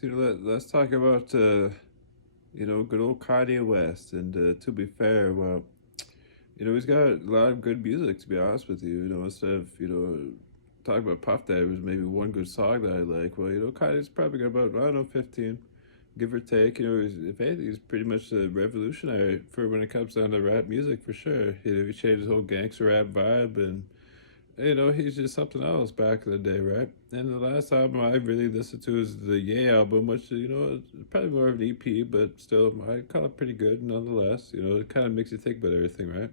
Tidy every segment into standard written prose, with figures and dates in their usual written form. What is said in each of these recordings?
So let's talk about good old Kanye West. And to be fair, well, he's got a lot of good music. To be honest with you, instead of talking about Puff Daddy was maybe one good song that I like. Well, Kanye's probably got about I don't know 15, give or take. If anything, he's pretty much a revolutionary for when it comes down to rap music for sure. He changed his whole gangster rap vibe and he's just something else back in the day, right? And the last album I really listened to is the Yay album, which, is probably more of an EP, but still, I call it pretty good nonetheless. It kind of makes you think about everything, right?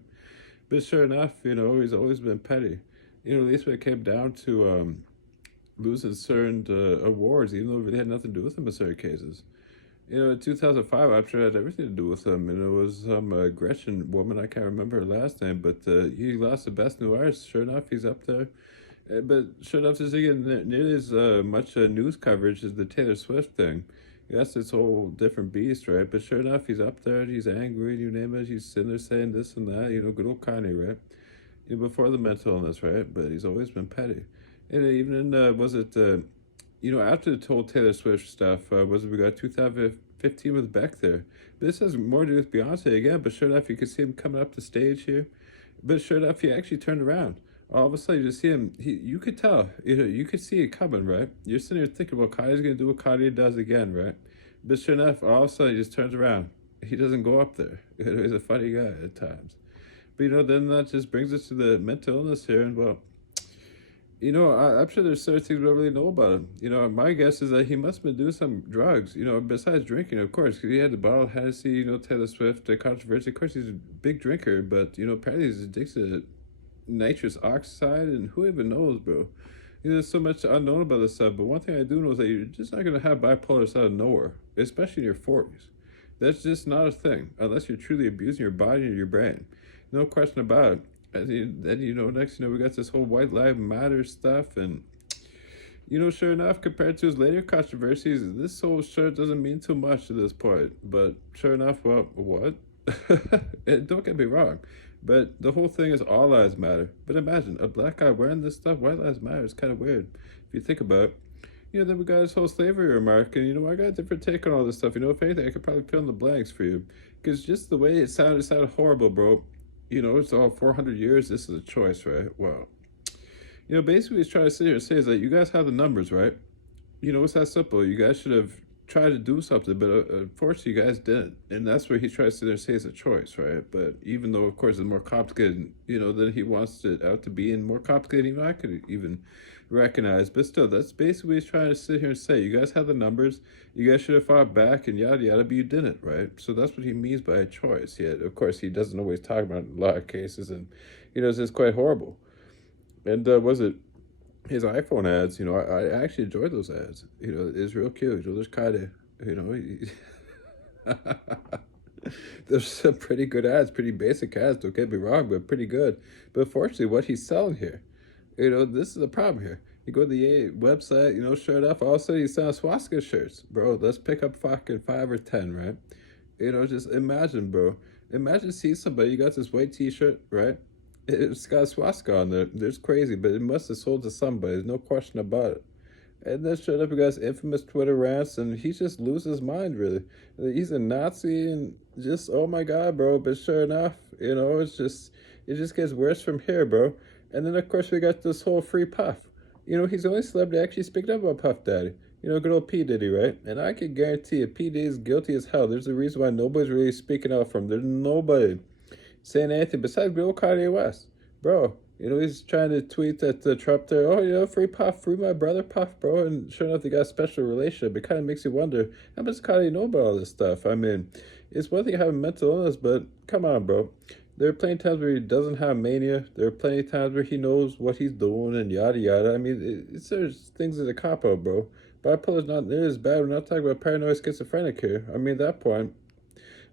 But sure enough, he's always been petty. At least when it came down to losing certain awards, even though it really had nothing to do with him in certain cases. In 2005, I'm sure it had everything to do with him. And it was some Gretchen woman, I can't remember her last name, but he lost the Best New Artist. Sure enough, he's up there. But sure enough, this again, nearly as much news coverage as the Taylor Swift thing. Yes, it's a whole different beast, right? But sure enough, he's up there, he's angry, you name it. He's sitting there saying this and that, good old Kanye, right? Before the mental illness, right? But he's always been petty. And even in, after the whole Taylor Swift stuff, we got 2015 with Beck there. But this has more to do with Beyonce again, but sure enough, you could see him coming up the stage here. But sure enough, he actually turned around. All of a sudden, you just see him, you could tell, you could see it coming, right? You're sitting here thinking, well, Kanye's going to do what Kanye does again, right? But sure enough, all of a sudden, he just turns around. He doesn't go up there. He's a funny guy at times. But, then that just brings us to the mental illness here. And, well, I'm sure there's certain things we don't really know about him. My guess is that he must have been doing some drugs, besides drinking, of course, because he had the bottle of Hennessy, Taylor Swift, the controversy. Of course, he's a big drinker, but, apparently he's addicted to nitrous oxide, and who even knows, bro? There's so much unknown about this stuff, but one thing I do know is that you're just not going to have bipolar out of nowhere, especially in your 40s. That's just not a thing, unless you're truly abusing your body and your brain. No question about it. And then, next, we got this whole White Lives Matter stuff. And, sure enough, compared to his later controversies, this whole shirt doesn't mean too much at this point. But sure enough, well, what? And don't get me wrong. But the whole thing is all lives matter. But imagine, a black guy wearing this stuff, White Lives Matter, is kind of weird. If you think about it. Then we got this whole slavery remark, and I got a different take on all this stuff. If anything, I could probably fill in the blanks for you, because just the way it sounded horrible, bro. It's all 400 years. This is a choice, right? Well, basically, he's trying to sit here and say is that you guys have the numbers, right? It's that simple. You guys should have tried to do something, but unfortunately, you guys didn't, and that's where he tries to sit there and say it's a choice, right? But even though, of course, it's more complicated, than he wants it out to be, and more complicated, even I could even recognize. But still, that's basically what he's trying to sit here and say. You guys have the numbers. You guys should have fought back and yada yada, but you didn't, right? So that's what he means by a choice. Yet, of course, he doesn't always talk about it in a lot of cases, and it's just quite horrible. And was it his iPhone ads? I actually enjoyed those ads. It's real cute. There's kind of there's some pretty good ads, pretty basic ads. Don't get me wrong, but pretty good. But unfortunately, what he's selling here. This is the problem here. You go to the website, sure enough, all of a sudden he's selling swastika shirts. Bro, let's pick up fucking 5 or 10, right? Just imagine, bro. Imagine seeing somebody, you got this white t-shirt, right? It's got a swastika on there. It's crazy, but it must have sold to somebody. There's no question about it. And then showed up, he got his infamous Twitter rants, and he just loses his mind, really. He's a Nazi, and just, oh my God, bro. But sure enough, it just gets worse from here, bro. And then, of course, we got this whole free Puff. He's the only celebrity actually speaking up about Puff Daddy. Good old P. Diddy, right? And I can guarantee you, P. Diddy is guilty as hell. There's a reason why nobody's really speaking out for him. There's nobody saying anything besides good old Kanye West. Bro, he's trying to tweet at Trump there, oh, free Puff, free my brother Puff, bro. And sure enough, they got a special relationship. It kind of makes you wonder, how much Kanye know about all this stuff? I mean, it's one thing having mental illness, but come on, bro. There are plenty of times where he doesn't have mania. There are plenty of times where he knows what he's doing and yada yada. I mean, there's things that a cop out, bro. Bipolar's not near as bad. We're not talking about paranoid schizophrenic here. I mean, at that point.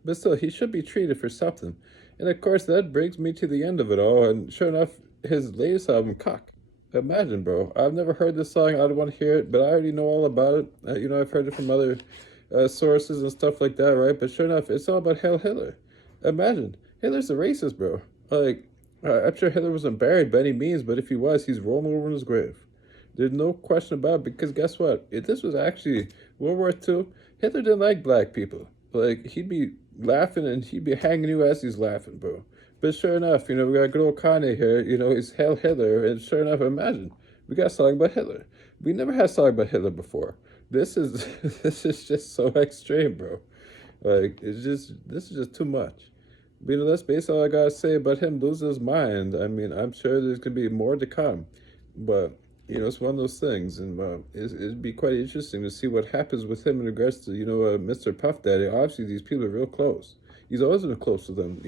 But still, he should be treated for something. And of course, that brings me to the end of it all. And sure enough, his latest album, Cock. Imagine, bro. I've never heard this song. I don't want to hear it, but I already know all about it. I've heard it from other sources and stuff like that, right? But sure enough, it's all about Hail Hitler. Imagine. Hitler's a racist, bro. Like, I'm sure Hitler wasn't buried by any means, but if he was, he's rolling over in his grave. There's no question about it, because guess what? If this was actually World War II, Hitler didn't like black people. Like, he'd be laughing and he'd be hanging you as he's laughing, bro. But sure enough, we got good old Kanye here, he's Hail Hitler, and sure enough, imagine, we got a song about Hitler. We never had a song about Hitler before. This is this is just so extreme, bro. Like, this is just too much. But, that's basically all I gotta say about him losing his mind. I mean, I'm sure there's gonna be more to come, but it's one of those things, and it'd be quite interesting to see what happens with him in regards to Mr. Puff Daddy. Obviously, these people are real close. He's always been close to them.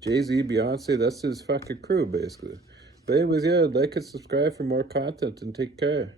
Jay Z, Beyonce, that's his fucking crew basically. But anyways, yeah, like and subscribe for more content, and take care.